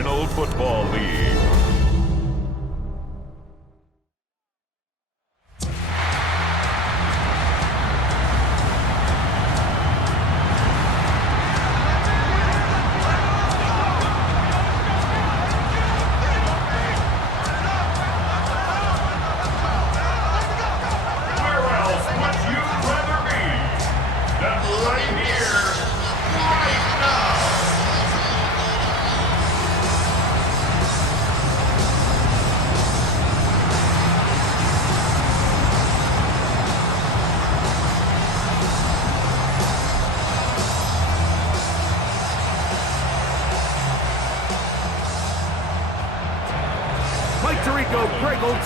National Football League.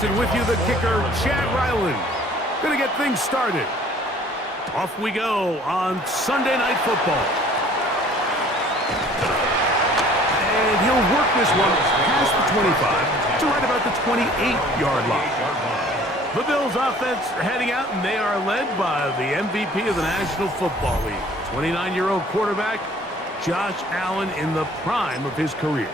With you, the kicker, Chad Ryland. Gonna get things started. Off we go on Sunday Night Football. And he'll work this one past the 25 to right about the 28-yard line. The Bills offense are heading out, and they are led by the MVP of the National Football League, 29-year-old quarterback Josh Allen in the prime of his career.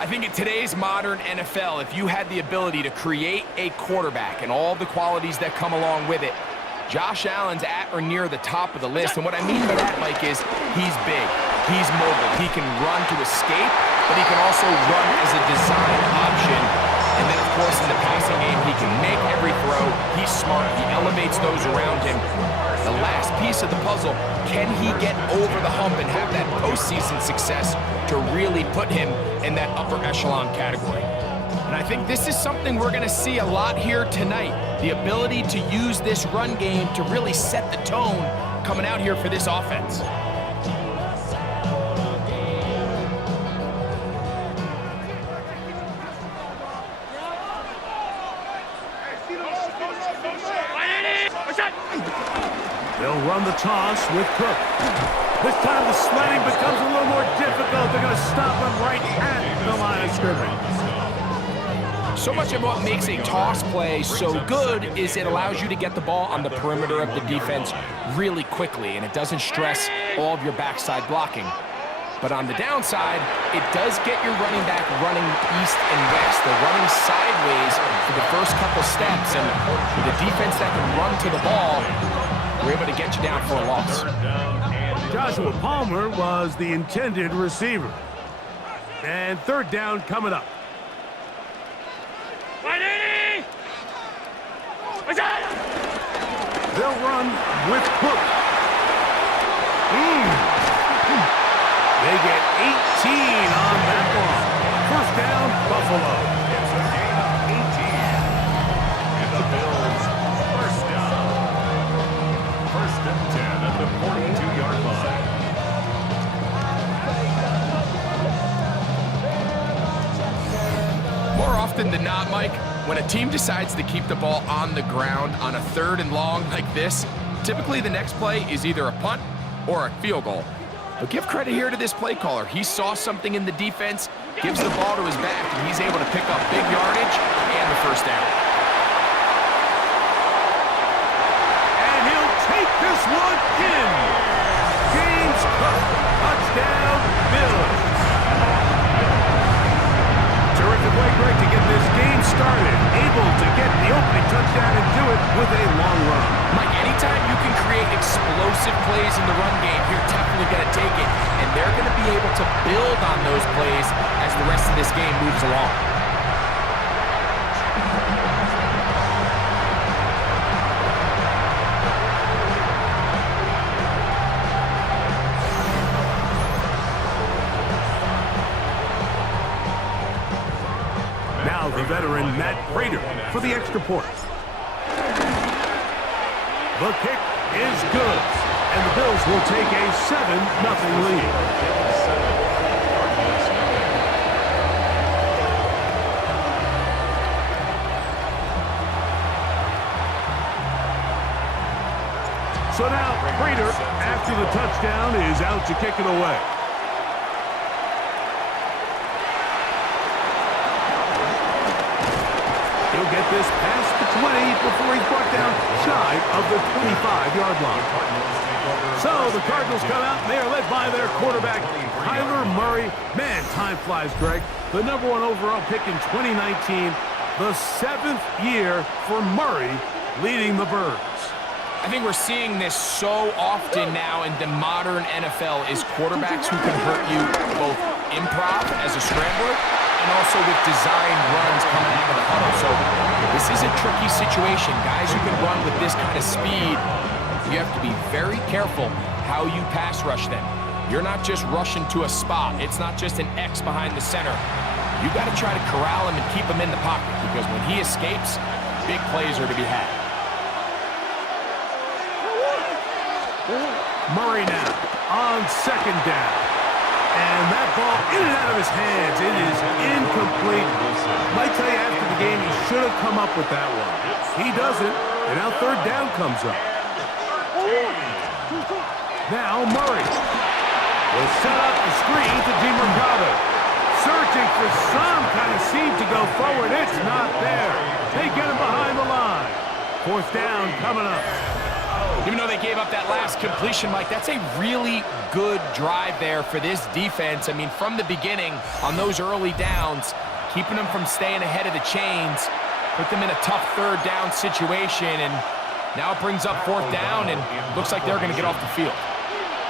I think in today's modern NFL, if you had the ability to create a quarterback and all the qualities that come along with it, Josh Allen's at or near the top of the list. And what I mean by that, Mike, is he's big, he's mobile, he can run to escape, but he can also run as a design option. And then, of course, in the passing game, he can make every throw. He's smart, he elevates those around him. The last piece of the puzzle, can he get over the hump and have that postseason success to really put him in that upper echelon category? And I think this is something we're going to see a lot here tonight, the ability to use this run game to really set the tone coming out here for this offense. They'll run the toss with Cook. This time the sledding becomes a little more difficult. They're going to stop him right at the line of scrimmage. So much of what makes a toss play so good is it allows you to get the ball on the perimeter of the defense really quickly, and it doesn't stress all of your backside blocking. But on the downside, it does get your running back running east and west. They're running sideways for the first couple steps, and with a defense that can run to the ball, we're able to get you down for a loss. Joshua Palmer was the intended receiver. And third down coming up. They'll run with Cook. They get 18 on that one. First down, Buffalo. It's a gain of 18. And the Bills, first down. First and 10 at the 42-yard line. More often than not, Mike, when a team decides to keep the ball on the ground on a 3rd and long like this, typically the next play is either a punt or a field goal. But give credit here to this play caller. He saw something in the defense, gives the ball to his back, and he's able to pick up big yardage and the first down. And he'll take this one in. James Cook, touchdown, Bills. Terrific way, Greg, to get this game started. Able to get the opening touchdown and do it with a long run. Mike, anytime you can create explosive plays in the run game, you're definitely going to take it. And they're going to be able to build on those plays as the rest of this game moves along. Now the veteran Matt Prater for the extra point. The kick is good, and the Bills will take a 7-0 lead. So now Prater, after the touchdown, is out to kick it away. He'll get this past the 20 before he's brought down shy of the 25-yard line. So the Cardinals come out, and they are led by their quarterback, Kyler Murray. Man, time flies, Greg. the #1 overall pick in 2019, the 7th year for Murray leading the Birds. I think we're seeing this so often now in the modern NFL is quarterbacks who can hurt you both improv as a scrambler and also with designed runs coming out of the huddle. So this is a tricky situation. Guys who can run with this kind of speed, you have to be very careful how you pass rush them. You're not just rushing to a spot. It's not just an X behind the center. You got to try to corral him and keep him in the pocket because when he escapes, big plays are to be had. Murray now on 2nd down. And that ball in and out of his hands. It is incomplete. Might tell you after the game he should have come up with that one. He doesn't, and now 3rd down comes up. Now Murray will set up the screen to Mercado. Searching for some kind of seam to go forward. It's not there. They get him behind the line. 4th down coming up. Even though they gave up that last completion, Mike, that's a really good drive there for this defense. I mean, from the beginning, on those early downs, keeping them from staying ahead of the chains, put them in a tough 3rd down situation, and now it brings up 4th down, and looks like they're going to get off the field.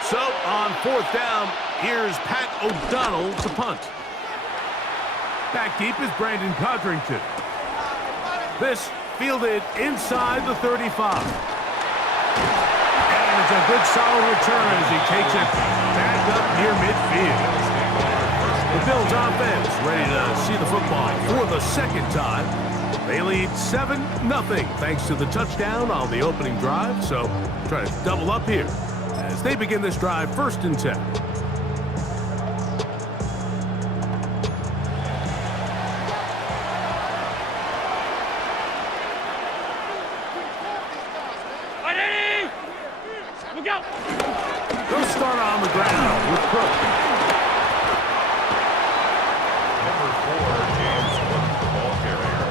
So, on 4th down, here's Pat O'Donnell to punt. Back deep is Brandon Codrington. This fielded inside the 35. And it's a good solid return as he takes it back up near midfield. The Bills offense ready to see the football for the 2nd time. They lead 7-0 thanks to the touchdown on the opening drive. So try to double up here as they begin this drive 1st and 10. They'll start on the ground with Cook. Number 4, James Cook, the ball carrier.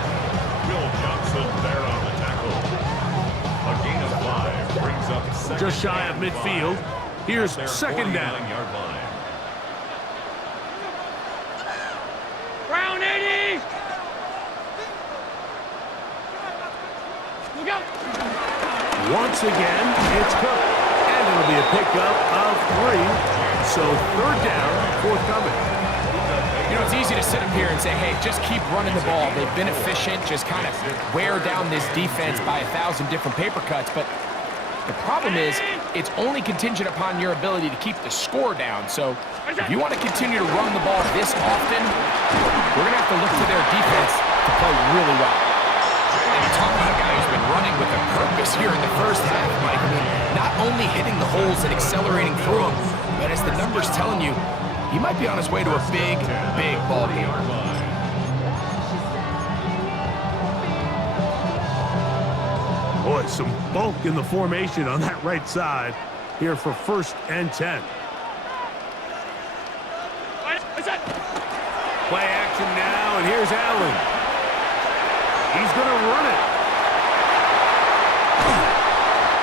Will Johnson there on the tackle. A gain of 5 brings up 2nd. Just shy of midfield. Here's 2nd down. Yard line. Brown 80! Look out! Once again, it's Cook. And it'll be a pickup of 3. So 3rd down, forthcoming. You know, it's easy to sit up here and say, hey, just keep running the ball. They've been efficient, just kind of wear down this defense by 1,000 different paper cuts. But the problem is, it's only contingent upon your ability to keep the score down. So if you want to continue to run the ball this often, we're going to have to look to their defense to play really well. And you talk about a guy who's been running with a purpose here in the 1st half, Mike. I mean, not only hitting the holes and accelerating through them, but as the numbers telling you, he might be on his way to a big, big ball game. Boy, some bulk in the formation on that right side here for 1st and 10. Play action now, and here's Allen. He's going to run it.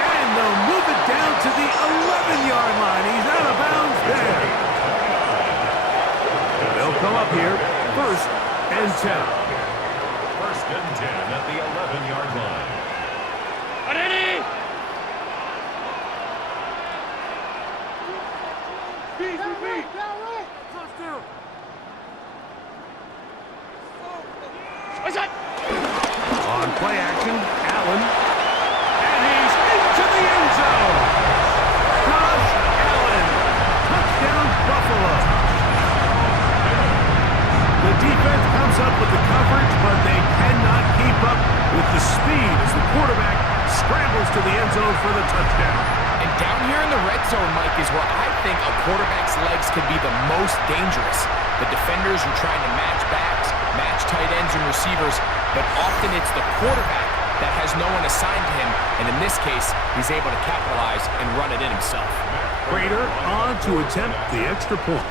And they'll move it down to the 11-yard line. He's out of bounds there. They'll come up here, 1st and 10. 1st and 10 at the 11-yard line. On play action, Allen. And he's into the end zone. Josh Allen. Touchdown, Buffalo. The defense comes up with the coverage, but they cannot keep up with the speed as the quarterback scrambles to the end zone for the touchdown. And down here in the red zone, Mike, is where I think a quarterback's legs can be the most dangerous. The defenders are trying to match backs, match tight ends and receivers, but often it's the quarterback that has no one assigned to him, and in this case, he's able to capitalize and run it in himself. Prater on to attempt the extra point.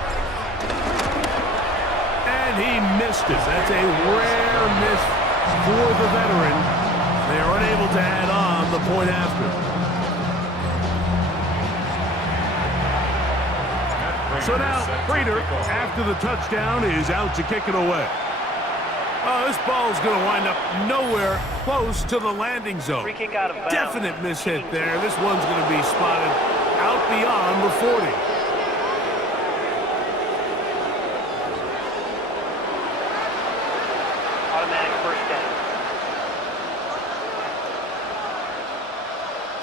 And he missed it. That's a rare miss for the veteran. They are unable to add on the point after. So now, Prater, after the touchdown, is out to kick it away. Oh, this ball's going to wind up nowhere close to the landing zone. Free kick out of bounds. Definite mishit there. This one's going to be spotted out beyond the 40. Automatic first down.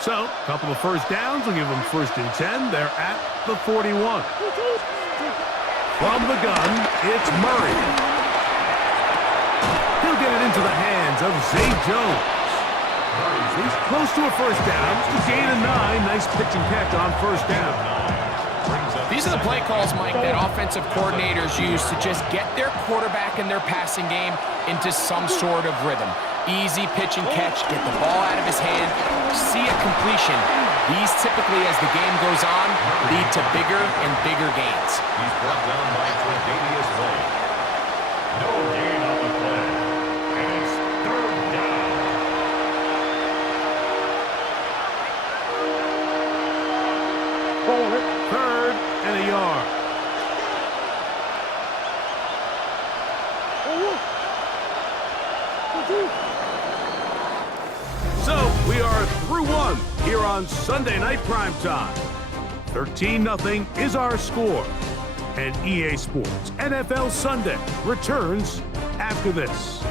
So, a couple of first downs will give them 1st and 10. They're at the 41. From the gun, it's Murray. He'll get it into the hands of Zay Jones. He's close to a first down. To gain a 9. Nice pitch and catch on first down. These are the play calls, Mike, that offensive coordinators use to just get their quarterback and their passing game into some sort of rhythm. Easy pitch and catch, get the ball out of his hand, see a completion. These typically, as the game goes on, lead to bigger and bigger gains. He's brought down by Tre'Davious White. No gain on the play. And it's 3rd down. Third and a yard. So, we are through one here on Sunday Night Primetime. 13-0 is our score. And EA Sports NFL Sunday returns after this.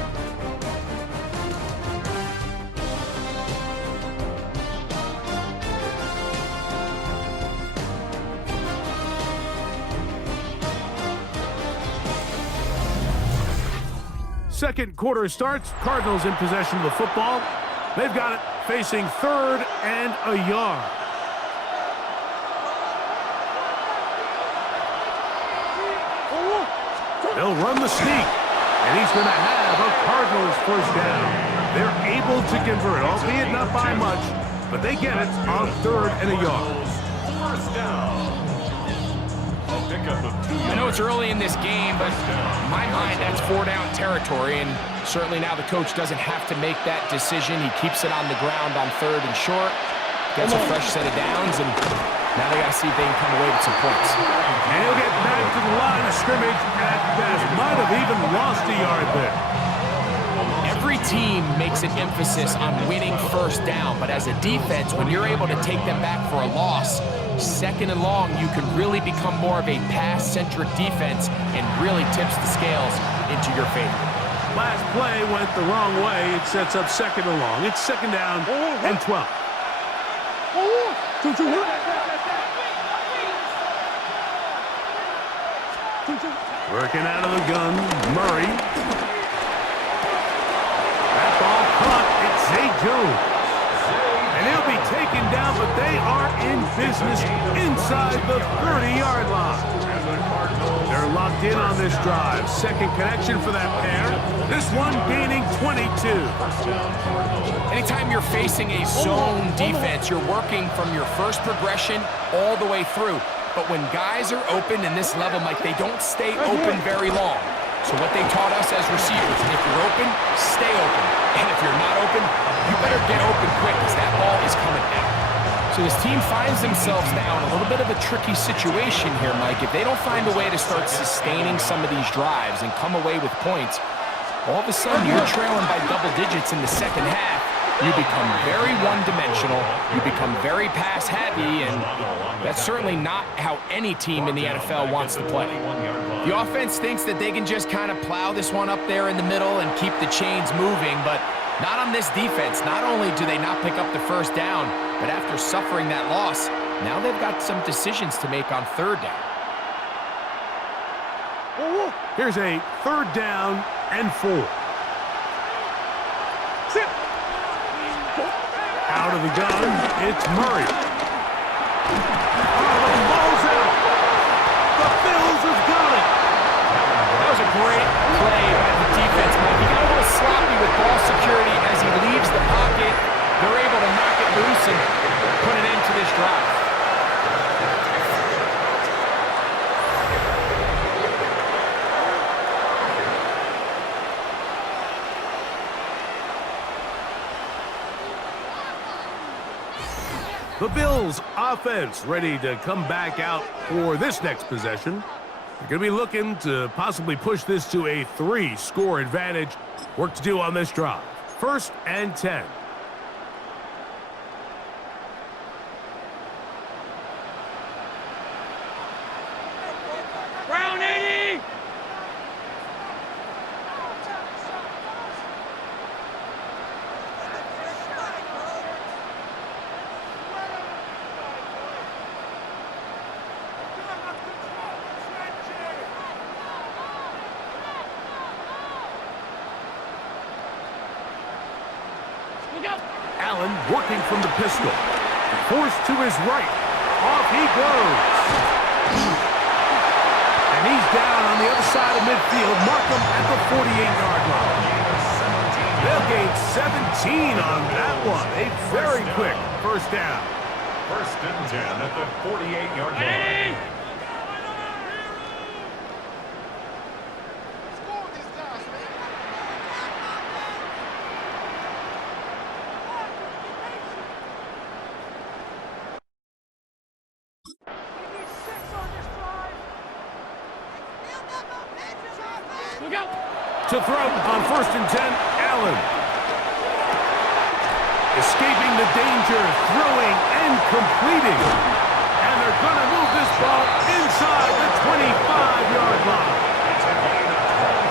Second quarter starts. Cardinals in possession of the football. They've got it facing 3rd and a yard. They'll run the sneak, and he's going to have a Cardinals first down. They're able to convert, albeit not by much, but they get it on 3rd and a yard. First down. A pickup of 2 yards. I know it's early in this game, but in my mind, that's 4-down territory, and certainly now the coach doesn't have to make that decision. He keeps it on the ground on 3rd and short, gets a fresh set of downs, and now they got to see if they can come away with some points. And he'll get back to the line of scrimmage at best. Might have even lost a yard there. Every team makes an emphasis on winning first down, but as a defense, when you're able to take them back for a loss, 2nd and long, you can really become more of a pass-centric defense and really tips the scales into your favor. Last play went the wrong way. It sets up 2nd and long. It's 2nd down and 12. Working out of the gun, Murray. That ball caught. It's Zay Jones. And he'll be taken down, but they are in business inside the 30-yard line. They're locked in on this drive. Second connection for that pair. This one gaining 22. Anytime you're facing a zone defense, you're working from your first progression all the way through. But when guys are open in this level, Mike, they don't stay open very long. So what they taught us as receivers, if you're open, stay open. And if you're not open, you better get open quick because that ball is coming down. So this team finds themselves now in a little bit of a tricky situation here, Mike. If they don't find a way to start sustaining some of these drives and come away with points, all of a sudden you're trailing by double digits in the second half. You become very one-dimensional, you become very pass-heavy, and that's certainly not how any team in the NFL wants to play. The offense thinks that they can just kind of plow this one up there in the middle and keep the chains moving, but not on this defense. Not only do they not pick up the first down, but after suffering that loss, now they've got some decisions to make on 3rd down. Here's a 3rd down and 4. Out of the gun, it's Murray. Oh, the ball's out. The Bills have got it. That was a great play by the defense, Mike. He got a little sloppy with ball security as he leaves the pocket. They're able to knock it loose and put an end to this drive. The Bills offense ready to come back out for this next possession. They're going to be looking to possibly push this to a 3-score advantage. Work to do on this drive. 1st and 10. Brown 80! Allen working from the pistol. Forced to his right. Off he goes. And he's down on the other side of midfield. Mark him at the 48-yard line. They'll gain 17 on that one. A very quick first down. 1st and 10 at the 48-yard line. To throw on 1st and 10, Allen. Escaping the danger, throwing and completing. And they're going to move this ball inside the 25-yard line.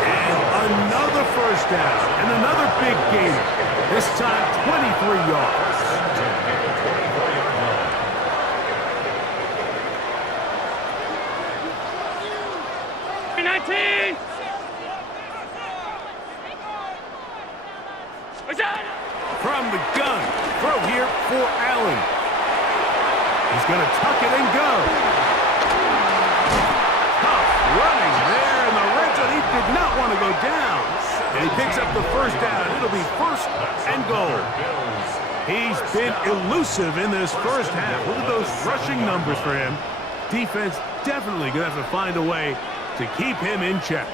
And another first down and another big gainer. This time 23 yards. 19! From the gun, throw here for Allen. He's going to tuck it and go. Tough running there in the red zone. He did not want to go down. And he picks up the first down. It'll be 1st and goal. He's been elusive in this first half. Look at those rushing numbers for him. Defense definitely going to have to find a way to keep him in check.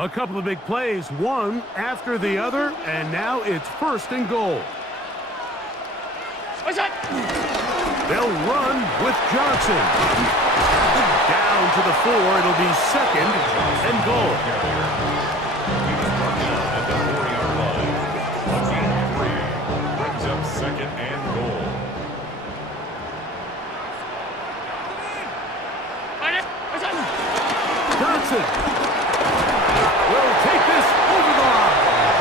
A couple of big plays, one after the other, and now it's 1st and goal. They'll run with Johnson. Down to the 4, it'll be 2nd and goal. At the 4-yard line. A gain of 3 brings up 2nd and goal. Johnson will take this over the line.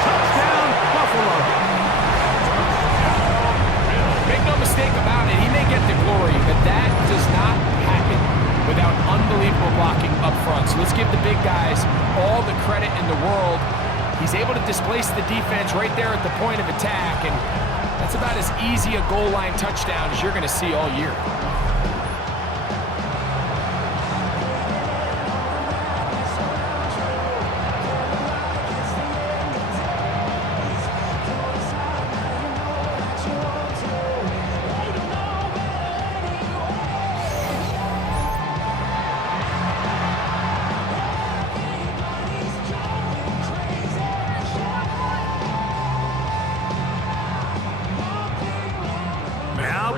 Touchdown, Buffalo. Make no mistake about it, he may get the glory, but that does not happen without unbelievable blocking up front. So let's give the big guys all the credit in the world. He's able to displace the defense right there at the point of attack, and that's about as easy a goal line touchdown as you're going to see all year.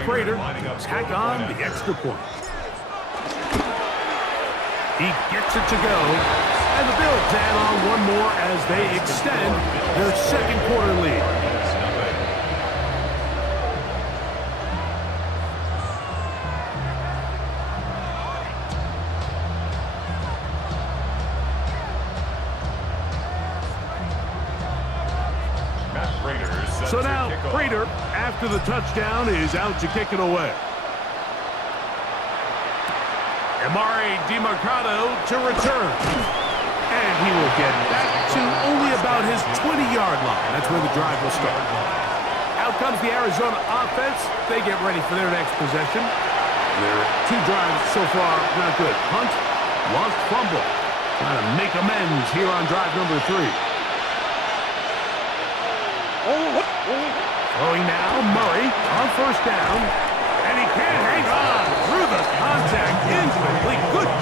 Prater tack on the extra point. He gets it to go, and the Bills add on one more as they extend their 2nd quarter lead. So now Prater, after the touchdown, is out to kick it away. Amari DiMercado to return. And he will get back to only about his 20-yard line. That's where the drive will start. Out comes the Arizona offense. They get ready for their next possession. Their 2 drives so far, not good. Punt, lost fumble. Trying to make amends here on drive number 3. Throwing now, Murray on 1st down. And he can't hang on through the contact. Incomplete.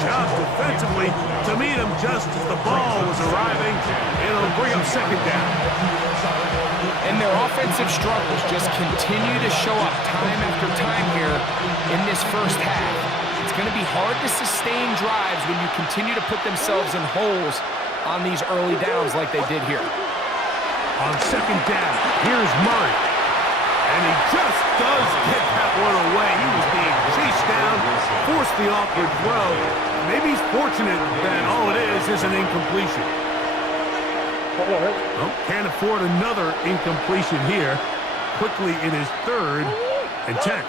job defensively to meet him just as the ball was arriving. It'll bring up second down. And their offensive struggles just continue to show up time after time here in this first half. It's going to be hard to sustain drives when you continue to put themselves in holes on these early downs like they did here. On second down, here's Murray. And he just does get that one away. He was being chased down, forced the awkward throw. Maybe he's fortunate that all it is an incompletion. Well, can't afford another incompletion here. Quickly in his 3rd and 10.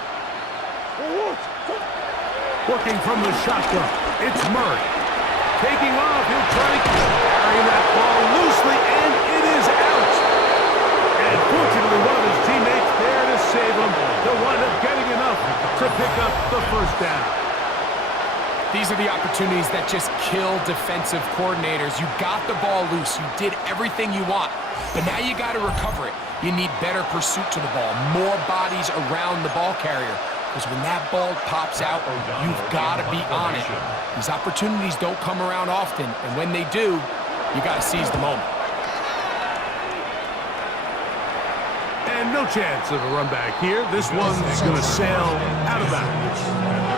Working from the shotgun, it's Murray. Taking off, he'll try to carry that ball loosely, and it is out. And fortunately, one of his teammates there to save him. He'll wind up getting enough to pick up the first down. These are the opportunities that just kill defensive coordinators. You got the ball loose. You did everything you want. But now you got to recover it. You need better pursuit to the ball, more bodies around the ball carrier. Because when that ball pops out, you've got to be on it. These opportunities don't come around often. And when they do, you got to seize the moment. And no chance of a run back here. This one's going to sail out of bounds.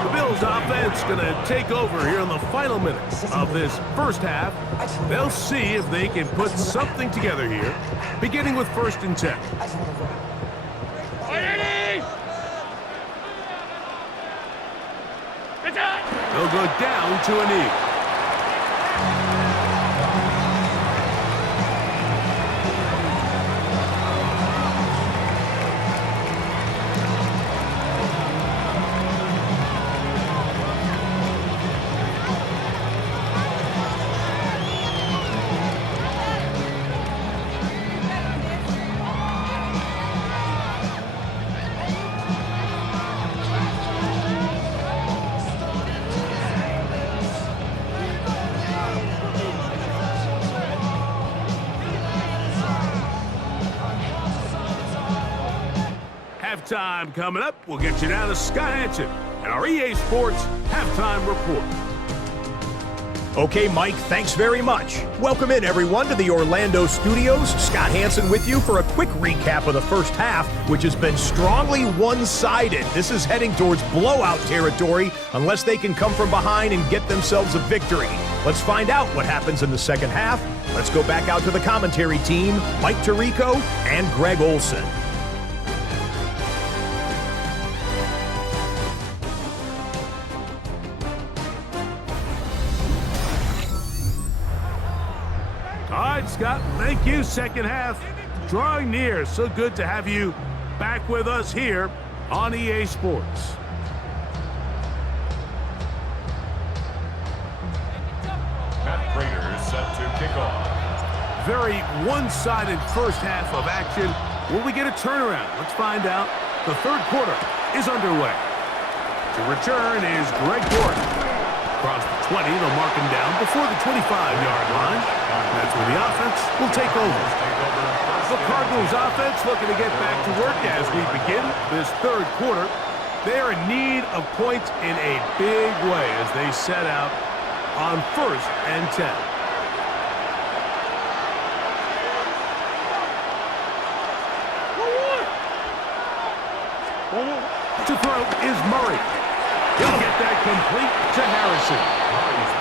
The Bills offense going to take over here in the final minutes of this first half. They'll see if they can put something together here, beginning with 1st and 10. They'll go down to a knee. Halftime coming up. We'll get you down to Scott Hansen and our EA Sports Halftime Report. Okay, Mike, thanks very much. Welcome in, everyone, to the Orlando studios. Scott Hansen with you for a quick recap of the first half, which has been strongly one-sided. This is heading towards blowout territory unless they can come from behind and get themselves a victory. Let's find out what happens in the second half. Let's go back out to the commentary team, Mike Tirico and Greg Olson. All right, Scott, thank you. Second half drawing near. So good to have you back with us here on EA Sports. Matt Prater set to kick off. Very one-sided first half of action. Will we get a turnaround? Let's find out. The 3rd quarter is underway. To return is Greg Gordon. Across the 20, they'll mark him down before the 25-yard line. That's where the offense will take over. The Cardinals offense looking to get back to work as we begin this 3rd quarter. They are in need of points in a big way as they set out on 1st and 10. To throw is Murray. He'll get that complete to Harrison.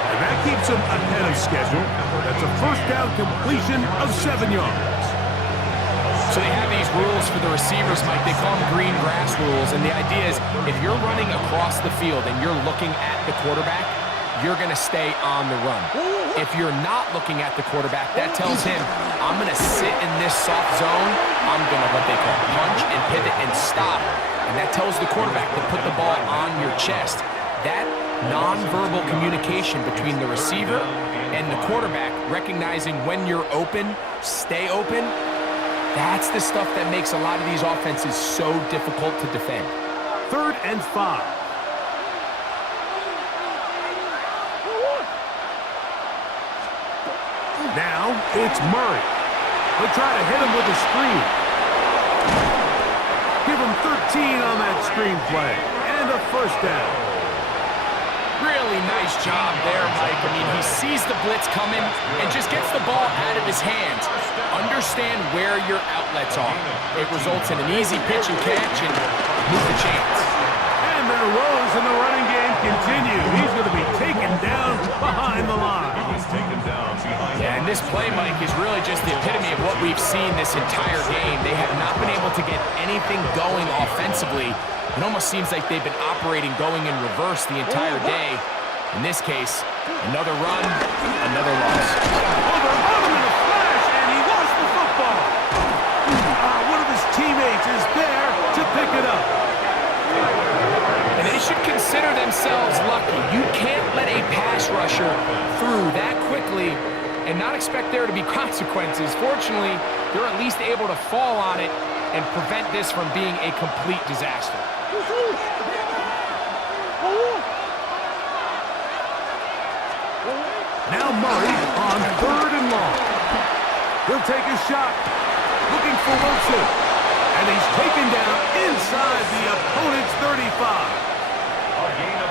And that keeps him ahead of schedule. That's a first down completion of 7 yards. So they have these rules for the receivers, Mike. They call them green grass rules. And the idea is if you're running across the field and you're looking at the quarterback, you're going to stay on the run. If you're not looking at the quarterback, that tells him, I'm going to sit in this soft zone. I'm going to what they call punch and pivot and stop. And that tells the quarterback to put the ball on your chest. That nonverbal communication between the receiver and the quarterback, recognizing when you're open, stay open, that's the stuff that makes a lot of these offenses so difficult to defend. 3rd and 5. Now it's Murray. They'll try to hit him with a screen. Give him 13 on that screen play. And a first down. Really nice job there, Mike. I mean, he sees the blitz coming and just gets the ball out of his hands. Understand where your outlets are. It results in an easy pitch and catch and move the chance. And their woes in the running game continue. He's going to be taken down behind the line. Yeah, and this play, Mike, is really just the epitome of what we've seen this entire game. They have not been able to get anything going offensively. It almost seems like they've been operating going in reverse the entire day. In this case, another run, another loss. Oh, they're on him in a flash, and he lost the football. One of his teammates is there to pick it up. And they should consider themselves lucky. You can't let a pass rusher through that quickly and not expect there to be consequences. Fortunately, they're at least able to fall on it and prevent this from being a complete disaster. Now Murray on 3rd and long. He'll take a shot, looking for Wilson. And he's taken down inside the opponent's 35.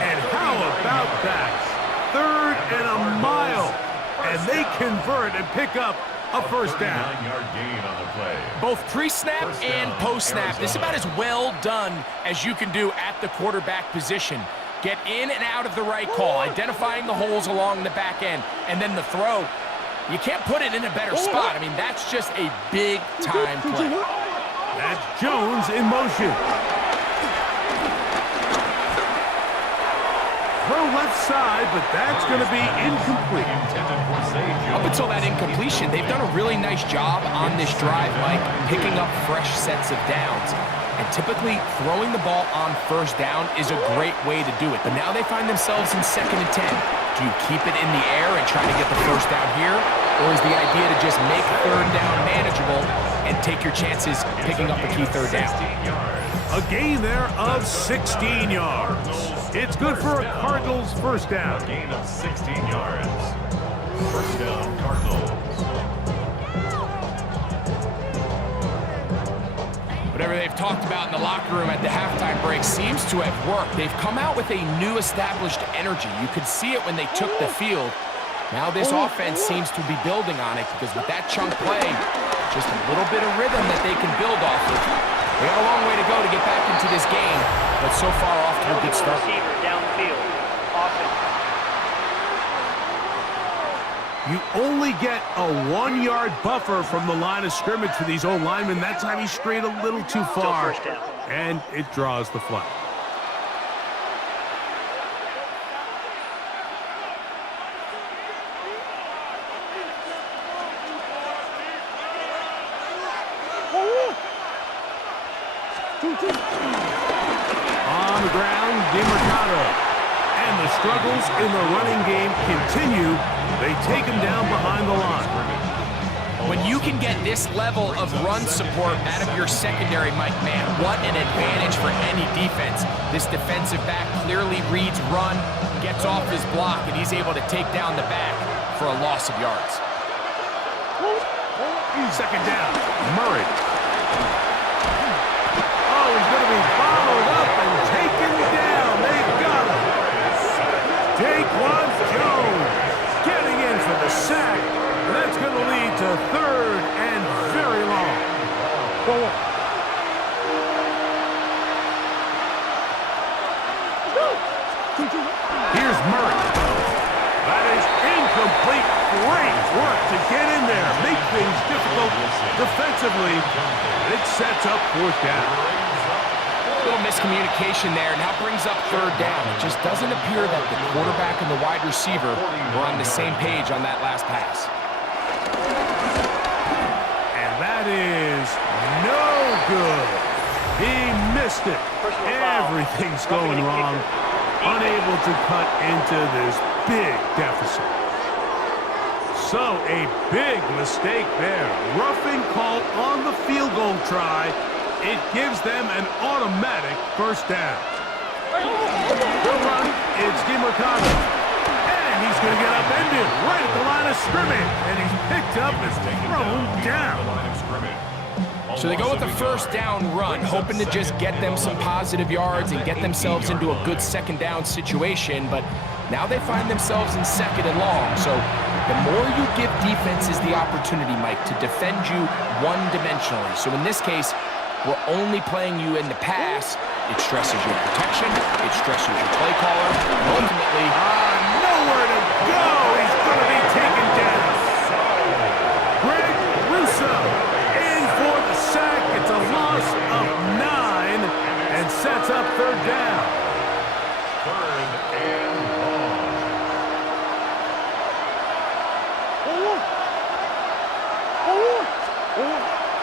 And how about that? 3rd and a mile. And they convert and pick up a first down. 9-yard gain on the play. Both pre-snap and post-snap, this is about as well done as you can do at the quarterback position. Get in and out of the right call, identifying the holes along the back end, and then the throw. You can't put it in a better spot. I mean, that's just a big-time play. That's Jones in motion. Throw left side, but that's going to be incomplete. Up until that incompletion, they've done a really nice job on this drive, Mike, picking up fresh sets of downs. And typically, throwing the ball on first down is a great way to do it. But now they find themselves in 2nd and 10. Do you keep it in the air and try to get the first down here? Or is the idea to just make 3rd down manageable and take your chances picking up a key 3rd down? A gain there of 16 yards. It's good for a Cardinals first down. Gain of 16 yards. First down, Cardinals. Whatever they've talked about in the locker room at the halftime break seems to have worked. They've come out with a new established energy. You could see it when they took the field. Now this offense seems to be building on it because with that chunk play, just a little bit of rhythm that they can build off of. They got a long way to go to get back into this game, but so far off to a good start. Receiver downfield. Offense. You only get a 1-yard buffer from the line of scrimmage for these old linemen. That time he strayed a little too far, Still first down. and it draws the flag. On the ground, DeMarcado. And the struggles in the running game continue. They take him down behind the line. When you can get this level of run support out of your secondary, Mike, man, what an advantage for any defense. This defensive back clearly reads run, gets off his block, and he's able to take down the back for a loss of yards. 2nd down, Murray. Oh, he's going to be bottled up and taken down. They've got him. Daquan Jones getting in for the sack. That's going to lead to 3rd and very long. Here's Murray. That is incomplete. Great work to get in there. Make things difficult defensively. It sets up 4th down. Little miscommunication there. Now brings up 3rd down. It just doesn't appear that the quarterback and the wide receiver were on the same page on that last pass. And that is no good. He missed it. Everything's going wrong. Unable to cut into this big deficit. So a big mistake there. Roughing call on the field goal try. It gives them an automatic first down. The run, it's DeMarcado. And he's going to get upended right at the line of scrimmage. And he's picked up and thrown down. So they go with the first down run, hoping to just get them some positive yards and get themselves into a good 2nd down situation. But Now they find themselves in 2nd and long. So the more you give defenses the opportunity, Mike, to defend you one-dimensionally. So in this case, we're only playing you in the pass. It stresses your protection. It stresses your play caller. And ultimately, nowhere to go. He's going to be taken down. Greg Russo in for the sack. It's a loss of 9 and sets up 3rd down. 3rd and long.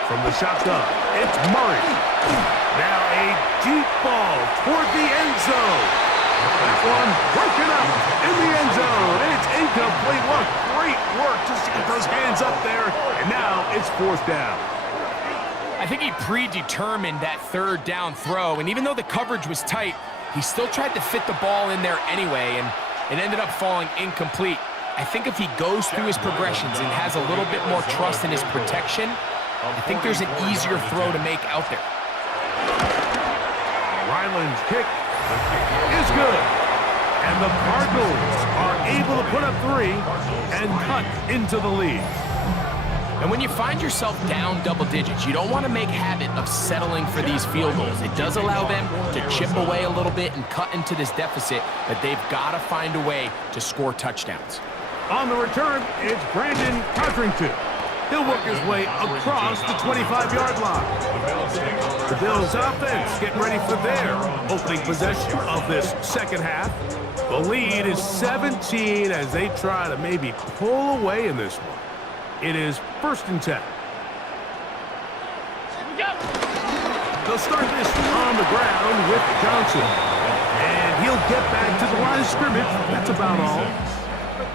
From the shotgun, it's Murray. Now a deep ball toward the end zone. That one broken up in the end zone. It's incomplete. What great work just to get those hands up there. And now it's 4th down. I think he predetermined that 3rd down throw. And even though the coverage was tight, he still tried to fit the ball in there anyway. And it ended up falling incomplete. I think if he goes through his progressions and has a little bit more trust in his protection, I think there's an easier throw to make out there. Ryland's kick is good. And the Cardinals are able to put up 3 and cut into the lead. And when you find yourself down double digits, you don't want to make habit of settling for these field goals. It does allow them to chip away a little bit and cut into this deficit, but they've got to find a way to score touchdowns. On the return, it's Brandon Codrington. He'll work his way across the 25-yard line. The Bills offense getting ready for their opening possession of this 2nd half. The lead is 17 as they try to maybe pull away in this one. It is 1st and 10. They'll start this on the ground with Johnson. And he'll get back to the line of scrimmage. That's about all.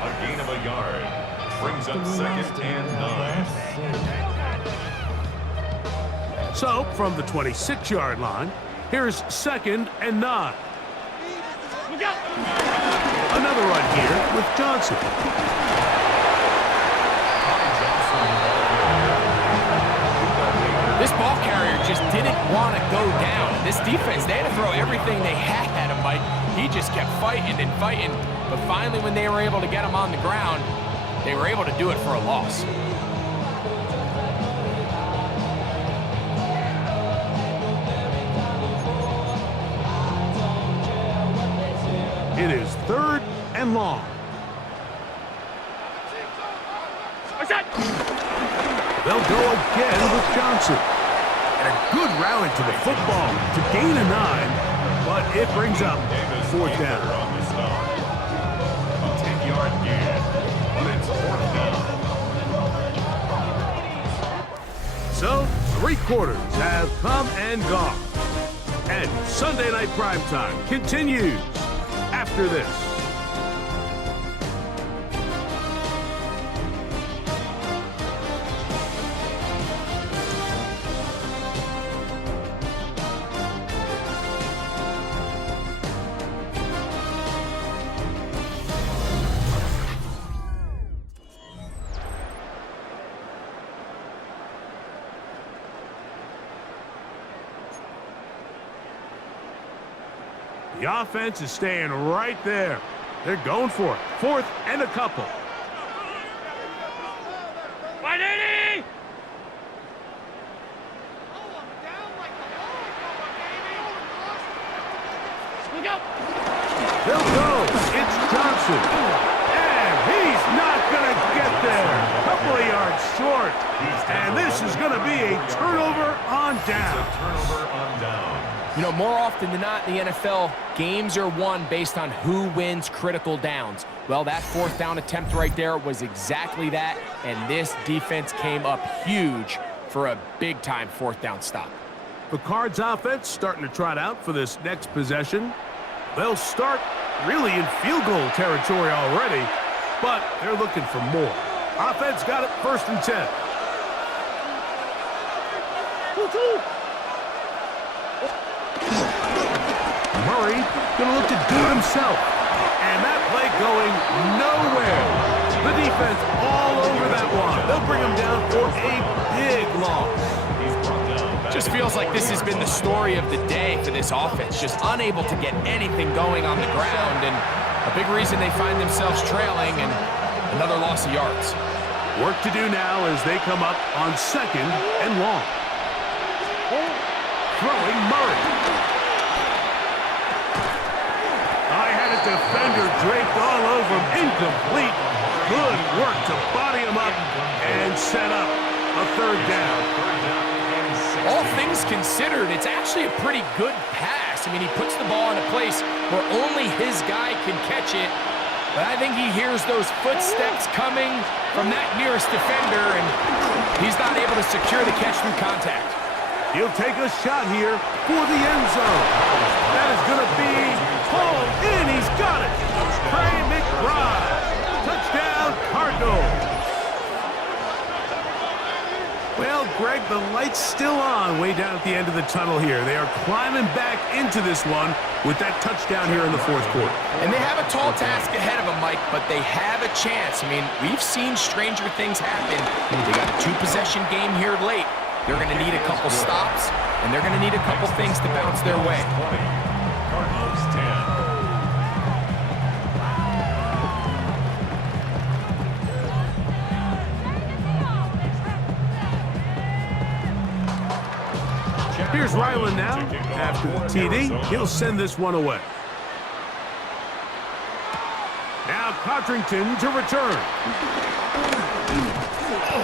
A gain of a yard. Brings up 2nd and 9. So, from the 26-yard line, here's 2nd and 9. Another run here with Johnson. This ball carrier just didn't want to go down. This defense, they had to throw everything they had at him, Mike. He just kept fighting and fighting. But finally, when they were able to get him on the ground, they were able to do it for a loss. It is 3rd and long. They'll go again with Johnson. And a good rally to the football to gain a 9, but it brings up 4th down. On the stop. A 10-yard gain, but it's 4th down. So, 3 quarters have come and gone. And Sunday Night Primetime continues after this. The offense is staying right there. They're going for it. 4th and a couple. 180! Look out! They'll go. It's Johnson. And he's not going to get there. Couple of yards short. And this is going to be a turnover on down. Turnover on down. You know, more often than not in the NFL, games are won based on who wins critical downs. Well, that 4th down attempt right there was exactly that, and this defense came up huge for a big-time 4th down stop. The Cards offense starting to trot out for this next possession. They'll start really in field goal territory already, but they're looking for more. Offense got it 1st and 10. Murray gonna look to do it himself. And that play going nowhere. The defense all over that one. They'll bring him down for a big loss. He's brought down Just feels like this has been the story of the day for this offense, just unable to get anything going on the ground, and a big reason they find themselves trailing and another loss of yards. Work to do now as they come up on 2nd and long. Throwing Murray. I had a defender draped all over him. Incomplete. Good work to body him up and set up a 3rd down. All things considered, it's actually a pretty good pass. I mean, he puts the ball in a place where only his guy can catch it. But I think he hears those footsteps coming from that nearest defender, and he's not able to secure the catch through contact. He'll take a shot here for the end zone. That is going to be pulled in. He's got it. Trey McBride. Touchdown, Cardinals. Well, Greg, the light's still on way down at the end of the tunnel here. They are climbing back into this one with that touchdown here in the 4th quarter. And they have a tall task ahead of them, Mike, but they have a chance. I mean, we've seen stranger things happen. They got a 2-possession game here late. They're going to need a couple stops, and they're going to need a couple things to bounce their way. Cardinals 10. Here's Ryland now. After the TD, he'll send this one away. Now Codrington to return.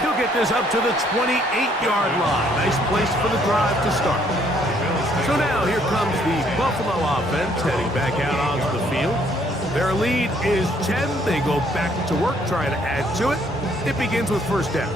He'll get this up to the 28-yard line. Nice place for the drive to start. So now here comes the Buffalo offense heading back out onto the field. Their lead is 10. They go back to work trying to add to it. It begins with 1st down.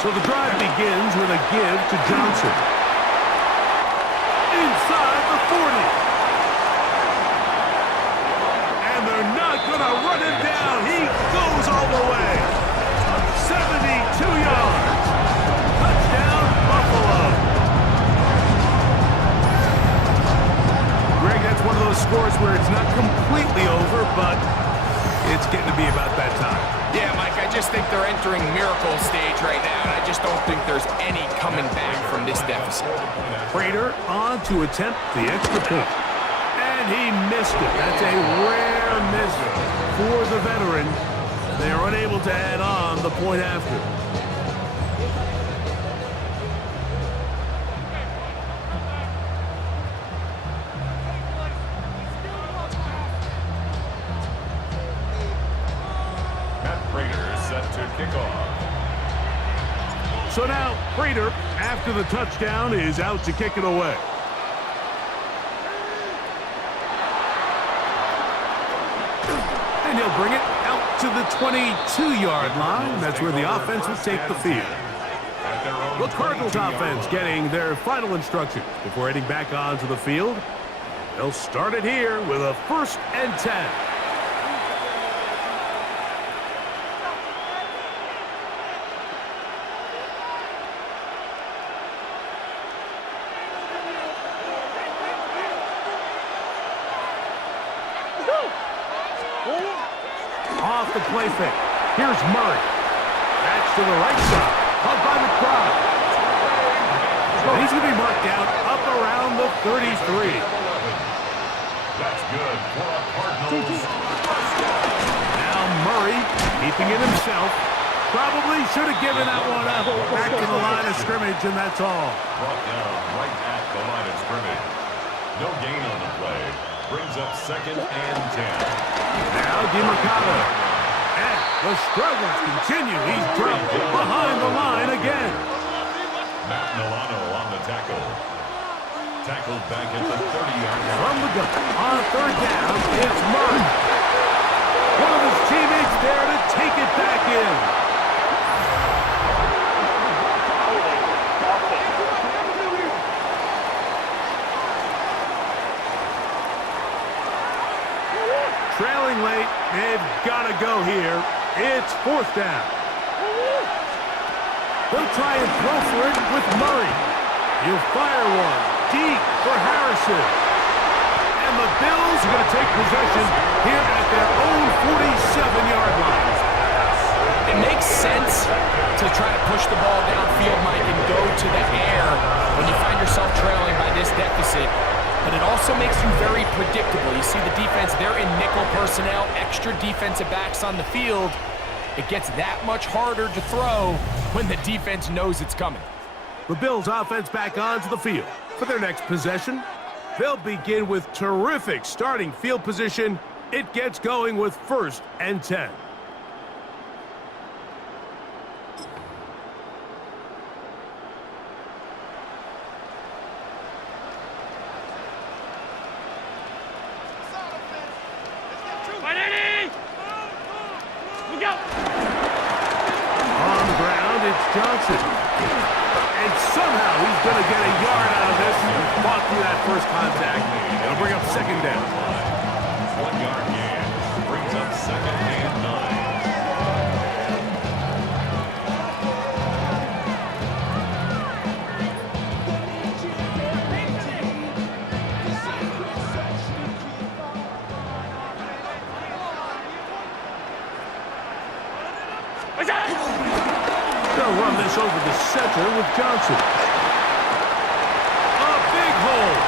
So the drive begins with a give to Johnson. Inside the 40. And they're not going to run him down. He goes all the way. 72 yards. Touchdown, Buffalo. Greg, that's one of those scores where it's not completely over, but it's getting to be about that time. Yeah, Mike, I just think they're entering miracle stage right now, and I just don't think there's any coming back from this deficit. Prater on to attempt the extra point. And he missed it. That's a rare miss for the veteran. They are unable to add on the point after. So now, Prater, after the touchdown, is out to kick it away. And he'll bring it out to the 22-yard line. That's where the offense will take the field. The Cardinals offense getting their final instructions before heading back onto the field. They'll start it here with a 1st and 10. Off the play fake. Here's Murray. That's to the right side. Caught by McBride. He's going to be marked down up around the 33. That's good for a Cardinals. Now Murray keeping it himself. Probably should have given that one up. Back to the line of scrimmage, and that's all. Brought down right at the line of scrimmage. No gain on the play. Brings up 2nd and 10. Now DeMarcado. And the struggles continue. He's dropped behind the line again. Matt Milano on the tackle. Tackled back at the 30-yard line. From the gun on 3rd down, it's Murray. One of his teammates there to take it back in. Trailing late. They've got to go here. It's fourth down. They'll try and throw for it with Murray. He'll fire one deep for Harrison. And the Bills are going to take possession here at their own 47-yard line. It makes sense to try to push the ball downfield, Mike, and go to the air when you find yourself trailing by this deficit. But it also makes you very predictable. You see the defense, they're in nickel personnel, extra defensive backs on the field. It gets that much harder to throw when the defense knows it's coming. The Bills offense back onto the field for their next possession. They'll begin with terrific starting field position. It gets going with 1st and 10. Johnson. And somehow he's going to get a yard out of this. He fought through that first contact. It'll bring up 2nd down. 1-yard gain brings up 2nd and 9. They'll run this over the center with Johnson. A big hole.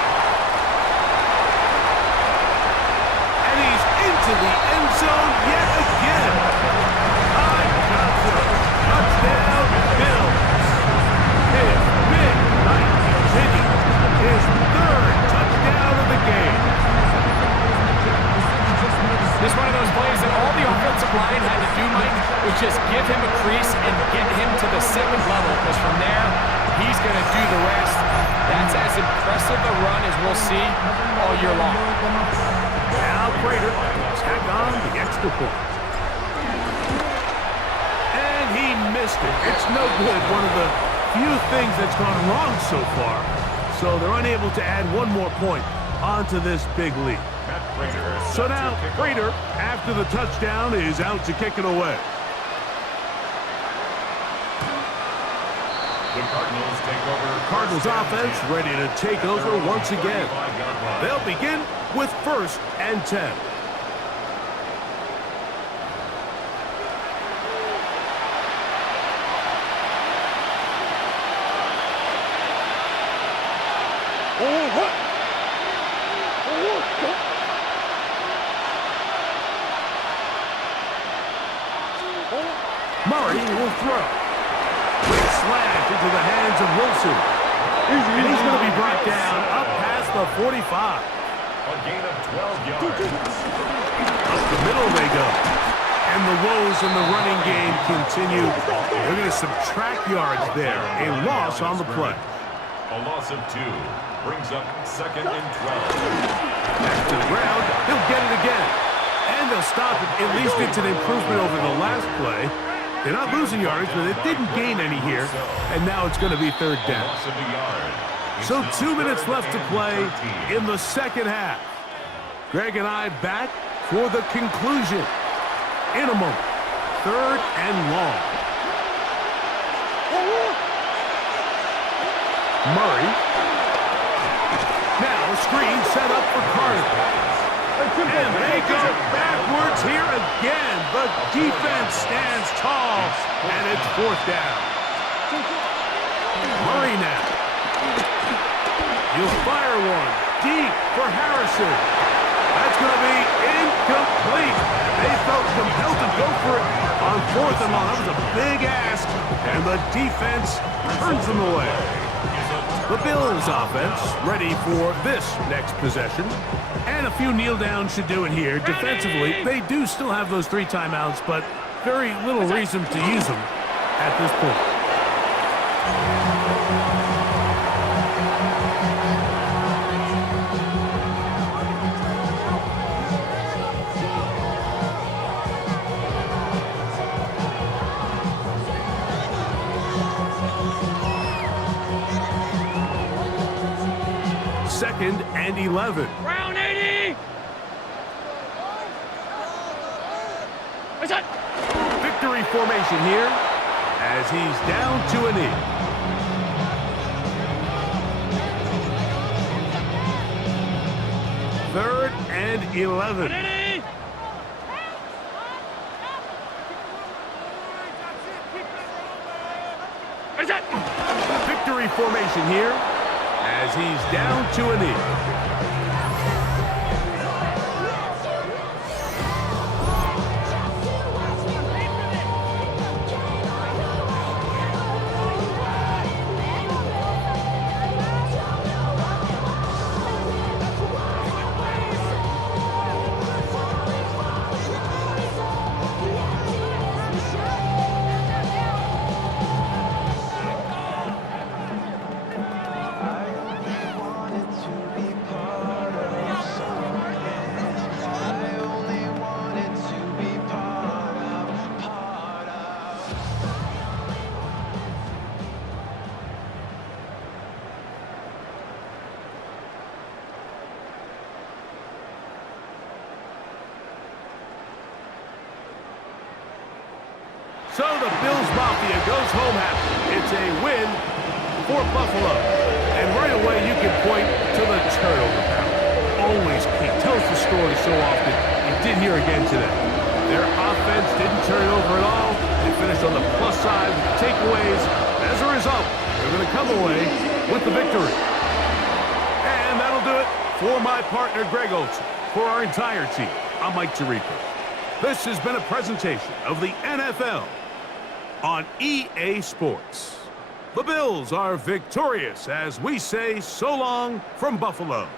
And he's into the end zone yet again. Johnson. Touchdown, Bills. His big night continues. His 3rd touchdown of the game. This is one of those plays that all the offensive line had to do, Mike, was just give him a crease and get him to the 2nd level, because from there, he's going to do the rest. That's as impressive a run as we'll see all year long. Now Prater tack on the extra point. And he missed it. It's no good. One of the few things that's gone wrong so far. So they're unable to add one more point onto this big lead. So now Prater, after the touchdown, is out to kick it away. The Cardinals take over. Cardinals offense ready to take over once again. They'll begin with 1st and 10. Murray will throw. Quick slant into the hands of Wilson. And he's going to be brought down up past the 45. A gain of 12 yards. Up the middle they go. And the woes in the running game continue. They're going to subtract yards there. A loss on the play. A loss of 2 brings up 2nd and 12. Back to the ground. He'll get it again. And they'll stop it. At least it's an improvement over the last play. They're not losing yardage, but they didn't gain any here. And now it's going to be 3rd down. Loss of a yard. So 2 minutes left to play in the 2nd half. Greg and I back for the conclusion. In a moment. 3rd and long. Murray. Now a screen set up for Carter. And they go backwards here again. The defense stands tall, and it's 4th down. Murray now. He'll fire one deep for Harrison. That's going to be incomplete. They felt compelled to go for it on 4th and long. That was a big ask, and the defense turns them away. The Bills offense ready for this next possession. And a few kneel downs should do it here. Defensively, they do still have those 3 timeouts, but very little reason to use them at this point. Second and 11. Round 80! Victory formation here as he's down to a knee. Third and 11. Victory formation here as he's down to a knee. So the Bills Mafia goes home happy. It's a win for Buffalo. And right away you can point to the turnover battle. Always key. Tells the story so often. You did here again today. Their offense didn't turn it over at all. They finished on the plus side with takeaways. As a result, they're going to come away with the victory. And that'll do it for my partner Greg Olson. For our entire team, I'm Mike Tirico. This has been a presentation of the NFL on EA Sports. The Bills are victorious as we say so long from Buffalo.